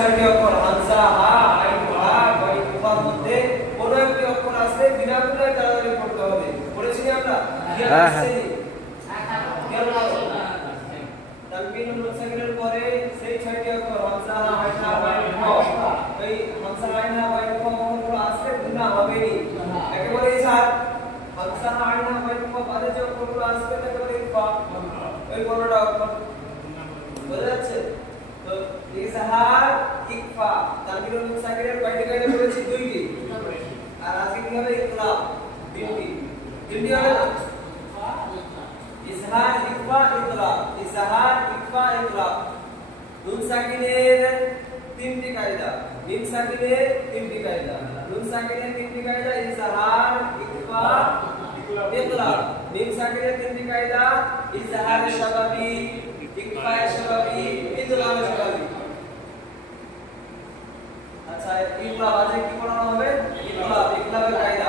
চারটি অক্ষর হামজা হা আইন হা গরিব মুফার মধ্যে কোন একটি অক্ষর আসলে বিনা বিনায় তাড়াতাড়ি পড়তে হবে। বলেছি আমরা হ্যাঁ হ্যাঁ তানবিন নুন সাকিনের পরে সেই ছয়টি অক্ষর হামজা হা আইন হা গরিব মুফা এই হামজা আইন হা গরিব মুফা অক্ষরগুলো আসলে বিনা হবেই একেবারে স্যার হামজা হা আইন হা গরিব মুফা বাদে যে অক্ষরগুলো আসবে একেবারে ইফা ওই কোনটা অক্ষর বোঝা যাচ্ছে? তো ইজহার ইকফা তানবিন নুন সাকিনের কয়টি কায়দা বলেছি দুইটি আর আজকে কি হবে ইকরাব তিনটি হবে না ইজহার ইকফা ইকরাব ইজহার ইকফা ইকরাব নুন সাকিনের তিনটি কায়দা মিম সাকিনের তিনটি কায়দা নুন সাকিনের তিনটি কায়দা ইজহার ইকফা ইকরাব মিম সাকিনের তিনটি কায়দা ইজহার শাবাবি ইকফা শাবাবি ইকরাব শাবাবি। আচ্ছা ইকরাব আজকে কি পড়ানো হবে ইকরাবের কায়দা